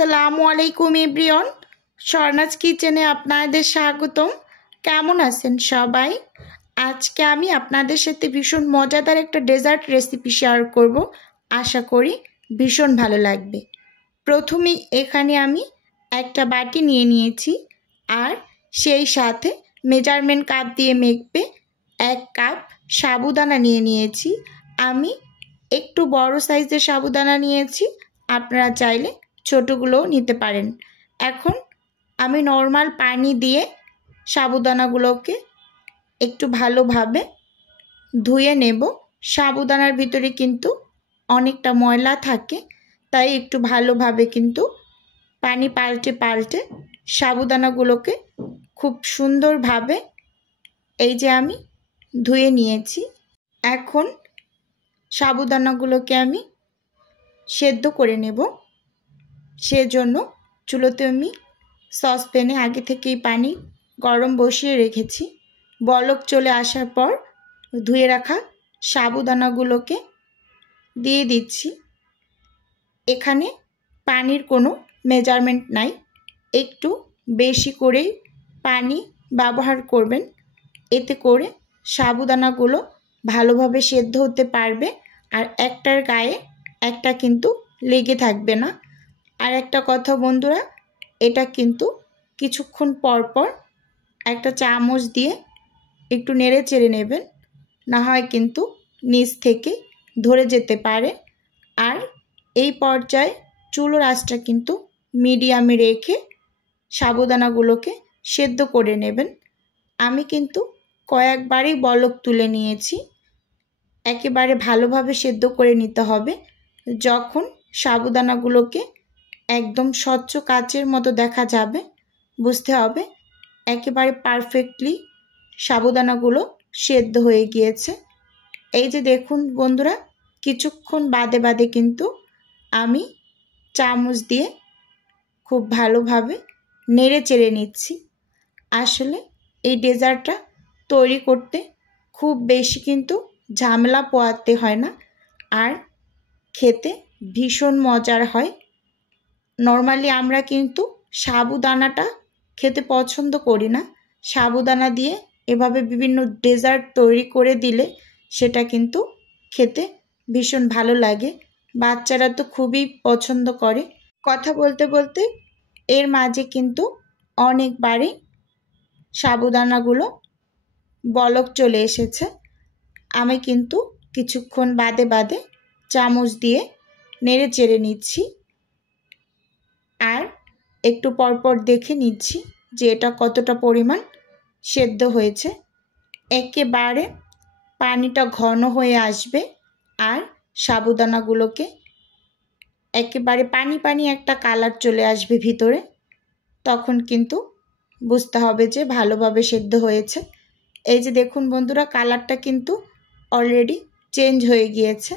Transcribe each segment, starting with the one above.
আসসালামু আলাইকুম এভরিওয়ান, স্বর্ণাজ কিচেনে আপনাদের স্বাগতম। কেমন আছেন সবাই? আজকে আমি আপনাদের সাথে ভীষণ মজাদার একটা ডেজার্ট রেসিপি শেয়ার করব। আশা করি ভীষণ ভালো লাগবে। প্রথমেই এখানে আমি একটা বাটি নিয়ে নিয়েছি, আর সেই সাথে মেজারমেন্ট কাপ দিয়ে মেপে 1 কাপ সাবুদানা নিয়ে নিয়েছি। আমি একটু বড় সাইজের সাবুদানা নিয়েছি, আপনারা চাইলে ছোটোগুলোও নিতে পারেন। এখন আমি নর্মাল পানি দিয়ে সাবুদানাগুলোকে একটু ভালোভাবে ধুয়ে নেব। সাবুদানার ভিতরে কিন্তু অনেকটা ময়লা থাকে, তাই একটু ভালোভাবে কিন্তু পানি পাল্টে পাল্টে সাবুদানাগুলোকে খুব সুন্দরভাবে এই যে আমি ধুয়ে নিয়েছি। এখন সাবুদানাগুলোকে আমি সেদ্ধ করে নেব। সেজন্য চুলোতে আমি সসপ্যানে আগে থেকেই পানি গরম বসিয়ে রেখেছি। বলক চলে আসার পর ধুয়ে রাখা সাবুদানাগুলোকে দিয়ে দিচ্ছি। এখানে পানির কোনো মেজারমেন্ট নাই, একটু বেশি করেই পানি ব্যবহার করবেন, এতে করে সাবুদানাগুলো ভালোভাবে সেদ্ধ হতে পারবে আর একটার গায়ে একটা কিন্তু লেগে থাকবে না। আর একটা কথা বন্ধুরা, এটা কিন্তু কিছুক্ষণ পর পর একটা চামচ দিয়ে একটু নেড়ে চেড়ে নেবেন, না হয় কিন্তু নিচ থেকে ধরে যেতে পারে। আর এই পর্যায়ে চুলোর আঁচটা কিন্তু মিডিয়ামে রেখে সাবুদানাগুলোকে সেদ্ধ করে নেবেন। আমি কিন্তু কয়েকবারই বলক তুলে নিয়েছি। একেবারে ভালোভাবে সেদ্ধ করে নিতে হবে। যখন সাবুদানাগুলোকে একদম স্বচ্ছ কাচের মতো দেখা যাবে, বুঝতে হবে একেবারে পারফেক্টলি সাবুদানাগুলো সেদ্ধ হয়ে গিয়েছে। এই যে দেখুন বন্ধুরা, কিছুক্ষণ বাদে বাদে কিন্তু আমি চামচ দিয়ে খুব ভালোভাবে নেড়ে চেড়ে নিচ্ছি। আসলে এই ডেজার্টটা তৈরি করতে খুব বেশি কিন্তু ঝামেলা পোহাতে হয় না, আর খেতে ভীষণ মজার হয়। নর্মালি আমরা কিন্তু সাবুদানাটা খেতে পছন্দ করি না। সাবুদানা দিয়ে এভাবে বিভিন্ন ডেজার্ট তৈরি করে দিলে সেটা কিন্তু খেতে ভীষণ ভালো লাগে। বাচ্চারা তো খুবই পছন্দ করে। কথা বলতে বলতে এর মাঝে কিন্তু অনেকবারই সাবুদানাগুলো বলক চলে এসেছে। আমি কিন্তু কিছুক্ষণ বাদে বাদে চামচ দিয়ে নেড়ে চেড়ে নিচ্ছি, আর একটু পরপর দেখে নিচ্ছি যে এটা কতটা পরিমাণ সেদ্ধ হয়েছে। একেবারে পানিটা ঘন হয়ে আসবে আর সাবুদানাগুলোকে একেবারে পানি পানি একটা কালার চলে আসবে ভিতরে, তখন কিন্তু বুঝতে হবে যে ভালোভাবে সেদ্ধ হয়েছে। এই যে দেখুন বন্ধুরা, কালারটা কিন্তু অলরেডি চেঞ্জ হয়ে গিয়েছে।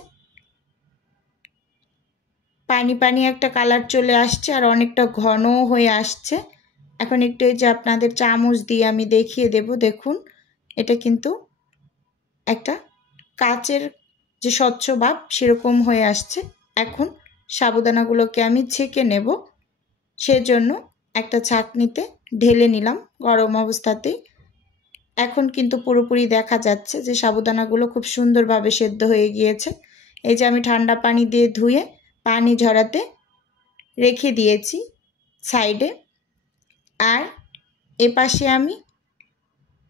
পানি পানি একটা কালার চলে আসছে আর অনেকটা ঘনও হয়ে আসছে। এখন একটু এই যে আপনাদের চামচ দিয়ে আমি দেখিয়ে দেব, দেখুন এটা কিন্তু একটা কাচের যে স্বচ্ছ ভাব সেরকম হয়ে আসছে। এখন সাবুদানাগুলোকে আমি ছেঁকে নেব, সেজন্য একটা ছাঁকনিতে ঢেলে নিলাম গরম অবস্থাতেই। এখন কিন্তু পুরোপুরি দেখা যাচ্ছে যে সাবুদানাগুলো খুব সুন্দরভাবে সেদ্ধ হয়ে গিয়েছে। এই যে আমি ঠান্ডা পানি দিয়ে ধুয়ে পানি ঝরাতে রেখে দিয়েছি সাইডে। আর এপাশে আমি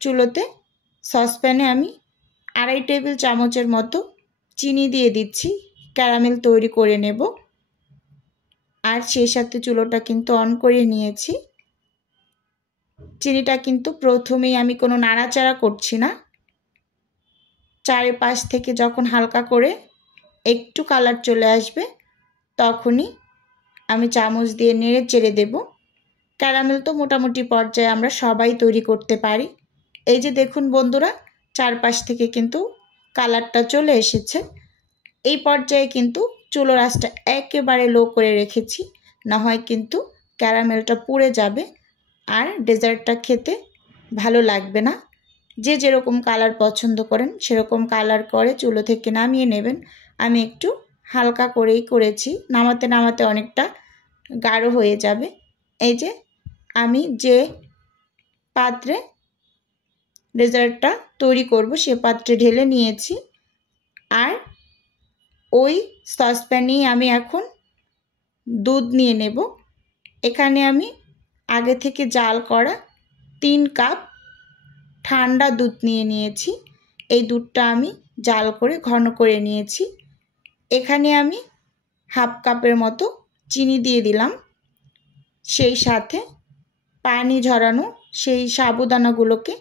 চুলোতে সসপ্যানে আমি 2.5 টেবিল চামচের মতো চিনি দিয়ে দিচ্ছি, ক্যারামেল তৈরি করে নেব। আর সেই সাথে চুলোটা কিন্তু অন করে নিয়েছি। চিনিটা কিন্তু প্রথমেই আমি কোনো নাড়াচাড়া করছি না। চারিপাশ থেকে যখন হালকা করে একটু কালার চলে আসবে, তখনই আমি চামচ দিয়ে নেড়ে চেড়ে দেব। ক্যারামেল তো মোটামুটি পর্যায়ে আমরা সবাই তৈরি করতে পারি। এই যে দেখুন বন্ধুরা, চারপাশ থেকে কিন্তু কালারটা চলে এসেছে। এই পর্যায়ে কিন্তু চুলোর আঁচটা একেবারে লো করে রেখেছি, না হয় কিন্তু ক্যারামেলটা পুড়ে যাবে আর ডেজার্টটা খেতে ভালো লাগবে না। যে যেরকম কালার পছন্দ করেন সেরকম কালার করে চুলো থেকে নামিয়ে নেবেন। আমি একটু হালকা করেই করেছি, নামাতে নামাতে অনেকটা গাঢ় হয়ে যাবে। এই যে আমি যে পাত্রে ডেজার্টটা তৈরি করব সে পাত্রে ঢেলে নিয়েছি। আর ওই সসপ্যানেই আমি এখন দুধ নিয়ে নেব। এখানে আমি আগে থেকে জাল করা 3 কাপ ঠান্ডা দুধ নিয়ে নিয়েছি। এই দুধটা আমি জাল করে ঘন করে নিয়েছি। এখানে আমি হাফ কাপের মতো চিনি দিয়ে দিলাম, সেই সাথে পানি ঝরানো সেই সাবুদানাগুলোকে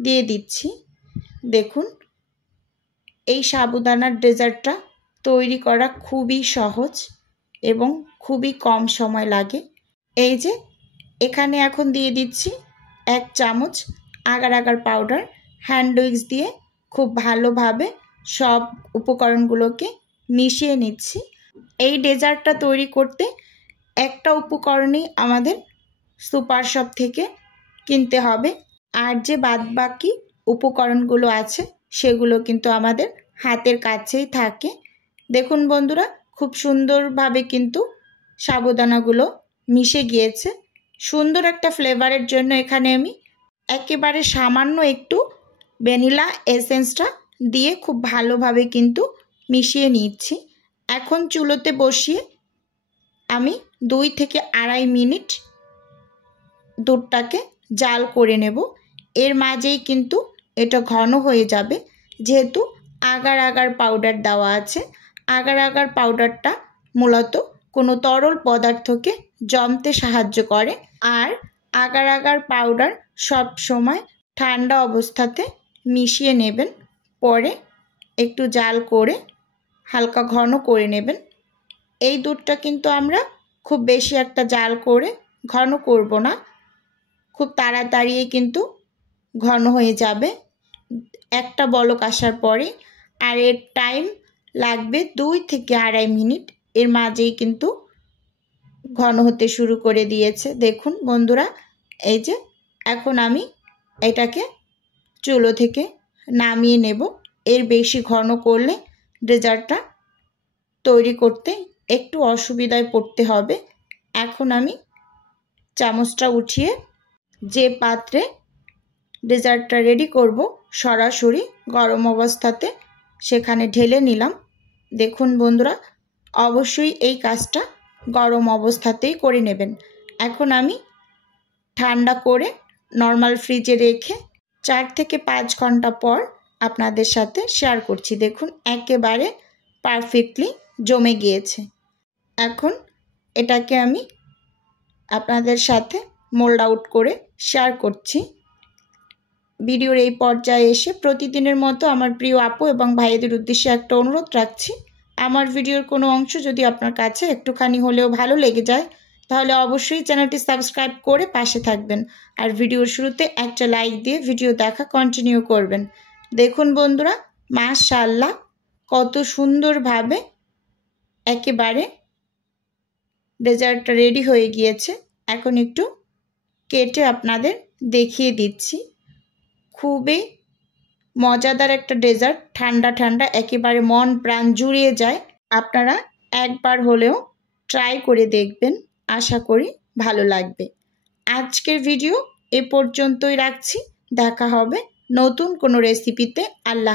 দিয়ে দিচ্ছি। দেখুন, এই সাবুদানার ডেজার্টটা তৈরি করা খুবই সহজ এবং খুবই কম সময় লাগে। এই যে এখানে এখন দিয়ে দিচ্ছি 1 চামচ agar agar powder. Hand weeks দিয়ে খুব ভালোভাবে সব উপকরণগুলোকে মিশিয়ে নিচ্ছি। এই ডেজার্টটা তৈরি করতে একটা উপকরণই আমাদের সুপার শপ থেকে কিনতে হবে, আর যে বাদবাকি উপকরণগুলো আছে সেগুলো কিন্তু আমাদের হাতের কাছেই থাকে। দেখুন বন্ধুরা, খুব সুন্দরভাবে কিন্তু সাবুদানাগুলো মিশে গিয়েছে। সুন্দর একটা ফ্লেভারের জন্য এখানে আমি একেবারে সামান্য একটু ভ্যানিলা এসেন্সটা দিয়ে খুব ভালোভাবে কিন্তু মিশিয়ে নিচ্ছি। এখন চুলোতে বসিয়ে আমি 2 থেকে 2.5 মিনিট দুধটাকে জাল করে নেব। এর মাঝেই কিন্তু এটা ঘন হয়ে যাবে, যেহেতু আগার আগার পাউডার দেওয়া আছে। আগার আগার পাউডারটা মূলত কোনো তরল পদার্থকে জমতে সাহায্য করে, আর আগার আগার পাউডার সব সময় ঠান্ডা অবস্থাতে মিশিয়ে নেবেন। পরে একটু জাল করে হালকা ঘন করে নেবেন। এই দুধটা কিন্তু আমরা খুব বেশি একটা জাল করে ঘন করব না, খুব তাড়াতাড়ি কিন্তু ঘন হয়ে যাবে একটা বলক আসার পরে। আর এর টাইম লাগবে 2 থেকে 2.5 মিনিট। এর মাঝেই কিন্তু ঘন হতে শুরু করে দিয়েছে। দেখুন বন্ধুরা, এই যে এখন আমি এটাকে চুলো থেকে নামিয়ে নেব। এর বেশি ঘন করলে ডেজার্টটা তৈরি করতে একটু অসুবিধায় পড়তে হবে। এখন আমি চামচটা উঠিয়ে যে পাত্রে ডেজার্টটা রেডি করব সরাসরি গরম অবস্থাতে সেখানে ঢেলে নিলাম। দেখুন বন্ধুরা, অবশ্যই এই কাজটা গরম অবস্থাতেই করে নেবেন। এখন আমি ঠান্ডা করে নর্মাল ফ্রিজে রেখে 4 থেকে 5 ঘন্টা পর আপনাদের সাথে শেয়ার করছি। দেখুন একেবারে পারফেক্টলি জমে গিয়েছে। এখন এটাকে আমি আপনাদের সাথে মোল্ড আউট করে শেয়ার করছি। ভিডিওর এই পর্যায়ে এসে প্রতিদিনের মতো আমার প্রিয় আপু এবং ভাইদের উদ্দেশ্যে একটা অনুরোধ রাখছি। আমার ভিডিওর কোনো অংশ যদি আপনার কাছে একটুখানি হলেও ভালো লেগে যায় তাহলে অবশ্যই চ্যানেলটি সাবস্ক্রাইব করে পাশে থাকবেন, আর ভিডিওর শুরুতে একটা লাইক দিয়ে ভিডিও দেখা কন্টিনিউ করবেন। দেখুন বন্ধুরা, মাশাআল্লাহ কত সুন্দরভাবে একেবারে ডেজার্টটা রেডি হয়ে গিয়েছে। এখন একটু কেটে আপনাদের দেখিয়ে দিচ্ছি। খুবই মজাদার একটা ডেজার্ট, ঠান্ডা ঠান্ডা একেবারে মন প্রাণ জুড়িয়ে যায়। আপনারা একবার হলেও ট্রাই করে দেখবেন, আশা করি ভালো লাগবে। আজকের ভিডিও এ পর্যন্তই রাখছি। দেখা হবে নতুন কোনো রেসিপিতে। আল্লাহ।